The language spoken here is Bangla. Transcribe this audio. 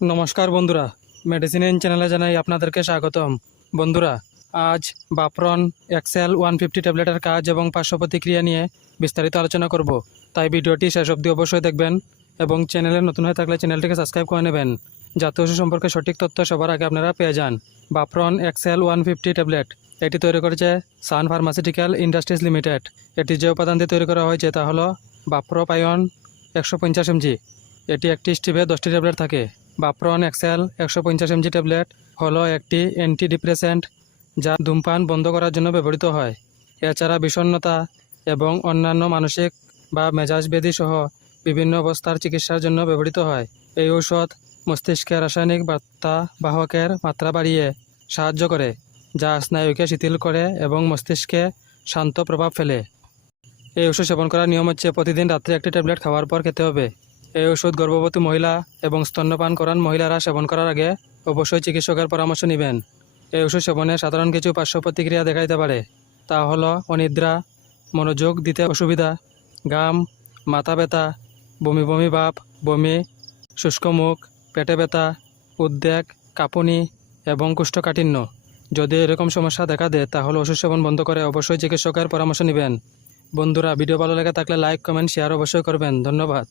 নমস্কার বন্ধুরা, মেডিসিন ইন চ্যানেলে জানাই আপনাদেরকে স্বাগতম। বন্ধুরা, আজ বাপ্রন এক্সেল 150 ট্যাবলেটের কাজ এবং পার্শ্ব প্রতিক্রিয়া নিয়ে বিস্তারিত আলোচনা করব। তাই ভিডিওটি শেষ অবধি অবশ্যই দেখবেন এবং চ্যানেলে নতুন হয়ে থাকলে চ্যানেলটিকে সাবস্ক্রাইব করে নেবেন, যাতে ওষুধ সম্পর্কে সঠিক তথ্য সবার আগে আপনারা পেয়ে যান। বাপ্রন এক্সেল 150 ট্যাবলেট এটি তৈরি করেছে সান ফার্মাসিউটিক্যাল ইন্ডাস্ট্রিজ লিমিটেড। এটি যে উপাদান দিয়ে তৈরি করা হয়েছে তা হলো বাপ্রোপায়ন 150 mg। এটি একটি স্ট্রিপে 10টি ট্যাবলেট থাকে। বাপ্রন এক্সেল 150 mg ট্যাবলেট হলো একটি অ্যান্টি ডিপ্রেসেন্ট যা ধূমপান বন্ধ করার জন্য ব্যবহৃত হয়। এছাড়া বিষণ্ণতা এবং অন্যান্য মানসিক বা মেজাজ ব্যাধি সহ বিভিন্ন অবস্থার চিকিৎসার জন্য ব্যবহৃত হয়। এই ঔষধ মস্তিষ্কে রাসায়নিক বার্তা বাহকের মাত্রা বাড়িয়ে সাহায্য করে, যা স্নায়ুকে শিথিল করে এবং মস্তিষ্কে শান্ত প্রভাব ফেলে। এই ওষুধ সেবন করার নিয়ম হচ্ছে প্রতিদিন রাত্রে একটি ট্যাবলেট খাওয়ার পর খেতে হবে। এই ওষুধ গর্ভবতী মহিলা এবং স্তন্যপান করান মহিলারা সেবন করার আগে অবশ্যই চিকিৎসকের পরামর্শ নেবেন। এই ওষুধ সেবনে সাধারণ কিছু পার্শ্ব প্রতিক্রিয়া দেখা দিতে পারে। তা হলো অনিদ্রা, মনোযোগ দিতে অসুবিধা, ঘাম, মাথা ব্যথা, বমি বমি ভাব, বমি, শুষ্ক মুখ, পেটে ব্যথা, উদ্বেগ, কাঁপুনি এবং কোষ্ঠকাঠিন্য। যদি এরকম সমস্যা দেখা দেয় তাহলে ওষুধ সেবন বন্ধ করে অবশ্যই চিকিৎসকের পরামর্শ নেবেন। বন্ধুরা, ভিডিও ভালো লেগে থাকলে লাইক, কমেন্ট, শেয়ার অবশ্যই করবেন। ধন্যবাদ।